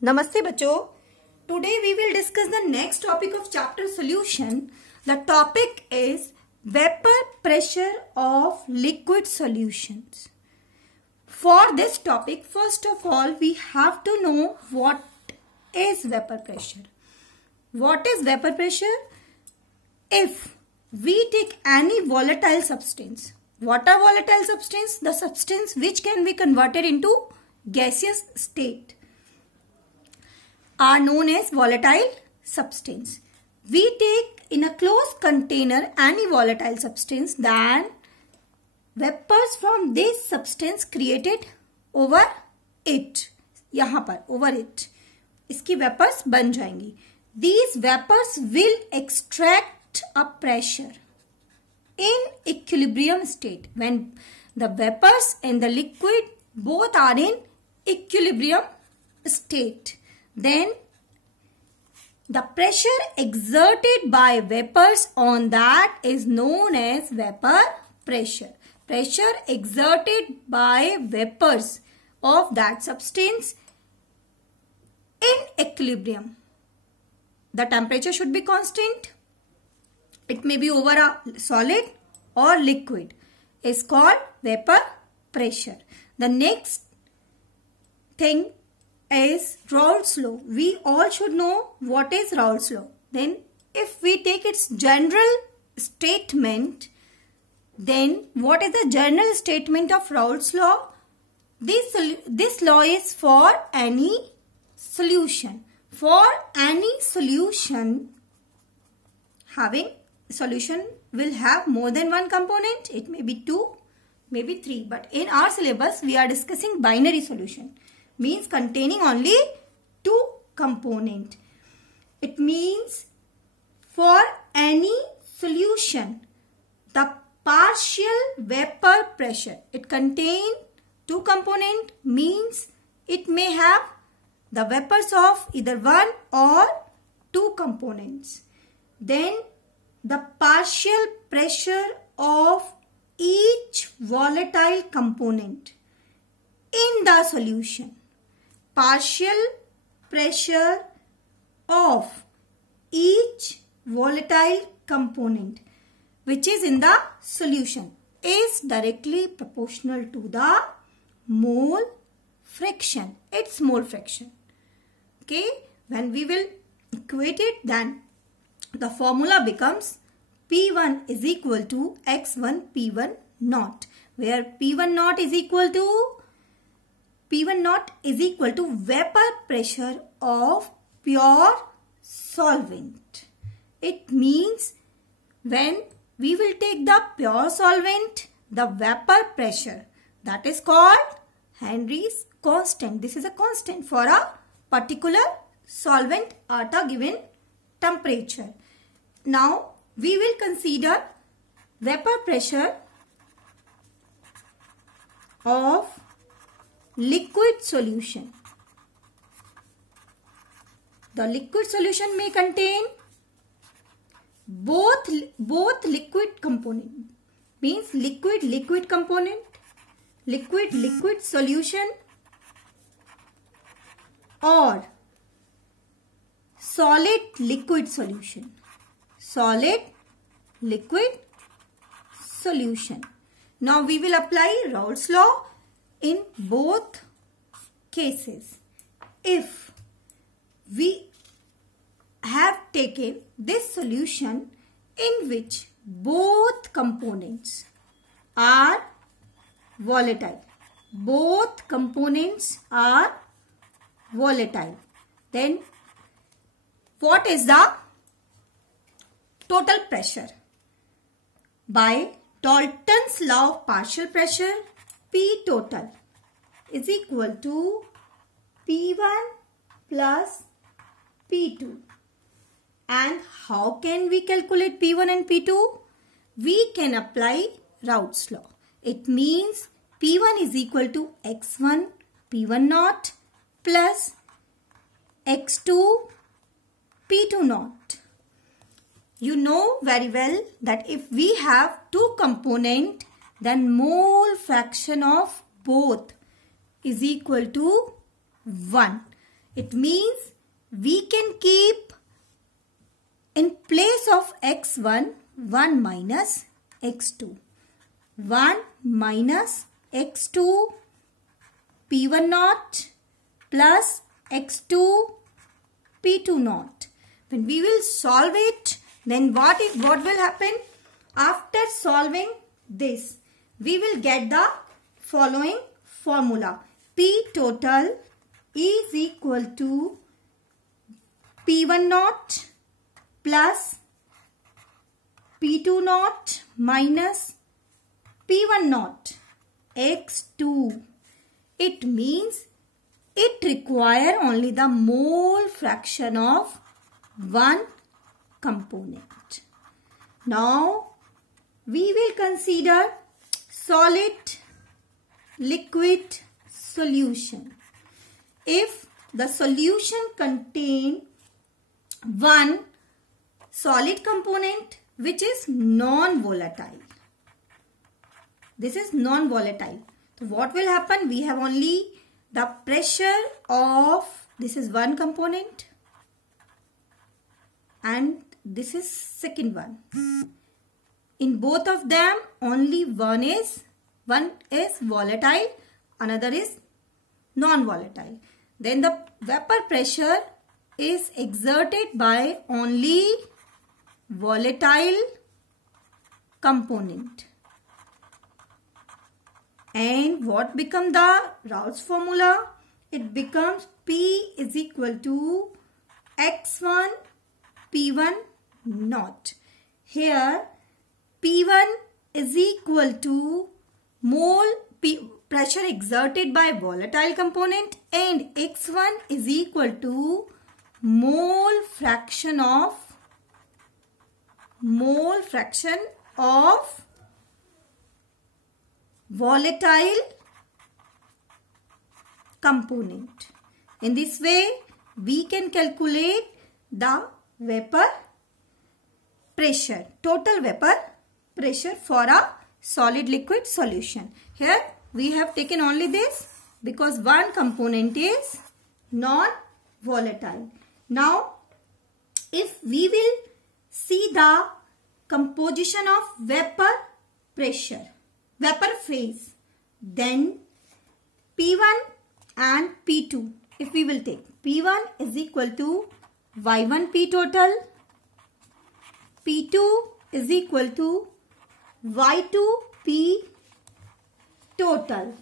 Namaste बच्चों. Today we will discuss the next topic of chapter solution. The topic is vapor pressure of liquid solutions. For this topic, first of all, we have to know what is vapor pressure. What is vapor pressure? If we take any volatile substance, what are volatile substance? The substance which can be converted into gaseous state are known as volatile substance. We take in a closed container any volatile substance, then vapors from this substance created over it, यहाँ पर over it, इसकी vapors बन जाएंगी. These vapors will extract a pressure in equilibrium state. When the vapors and the liquid both are in equilibrium state, then the pressure exerted by vapors on that is known as vapor pressure. Pressure exerted by vapors of that substance in equilibrium. The temperature should be constant. It may be over a solid or liquid. Is called vapor pressure. The next thing is Raoult's law. We all should know what is Raoult's law. Then if we take its general statement, then what is the general statement of Raoult's law? This law is for any solution. For any solution will have more than one component. It may be 2, maybe 3. But in our syllabus, we are discussing binary solution. Means containing only 2 components. It means for any solution, the partial vapor pressure, it contains 2 components, means it may have the vapors of either 1 or 2 components. Then the partial pressure of each volatile component in the solution. Partial pressure of each volatile component which is in the solution is directly proportional to the mole fraction. It's mole fraction. Okay, when we will equate it, then the formula becomes P1 is equal to X1 P1 naught, where P1 naught is equal to vapor pressure of pure solvent. It means when we will take the pure solvent, the vapor pressure, that is called Henry's constant. This is a constant for a particular solvent at a given temperature. Now we will consider vapor pressure of liquid solution. The liquid solution may contain both liquid component, means liquid component, liquid solution, or solid liquid solution. Solid liquid solution. Now we will apply Raoult's law in both cases. If we have taken this solution in which both components are volatile, then what is the total pressure? By Dalton's law of partial pressure, P total is equal to P1 plus P2. And how can we calculate P1 and P2? We can apply Raoult's law. It means P1 is equal to X1 P1 naught plus X2 P2 naught. You know very well that if we have 2 components, then mole fraction of both is equal to 1. It means we can keep in place of x1, 1 minus x2. 1 minus x2 p1 naught plus x2 p2 naught. When we will solve it, then what will happen? After solving this, we will get the following formula. P total is equal to p1 naught plus p2 naught minus p1 naught x2. It means it requires only the mole fraction of one component. Now we will consider solid liquid solution. If the solution contains one solid component which is non-volatile. This is non-volatile. So what will happen? We have only the pressure of, this is one component and this is second one. In both of them only one is volatile, another is non-volatile. Then the vapor pressure is exerted by only volatile component. And what becomes the Raoult's formula? It becomes P is equal to x1 P1 naught. Here P1 is equal to mole pressure exerted by volatile component and x1 is equal to mole fraction of volatile component. In this way, we can calculate the vapor pressure, total vapor pressure for a solid liquid solution. Here we have taken only this because one component is non-volatile. Now, if we will see the composition of vapor pressure, vapor phase, then P1 and P2, if we will take P1 is equal to Y1 P total, P2 is equal to Y2 P total.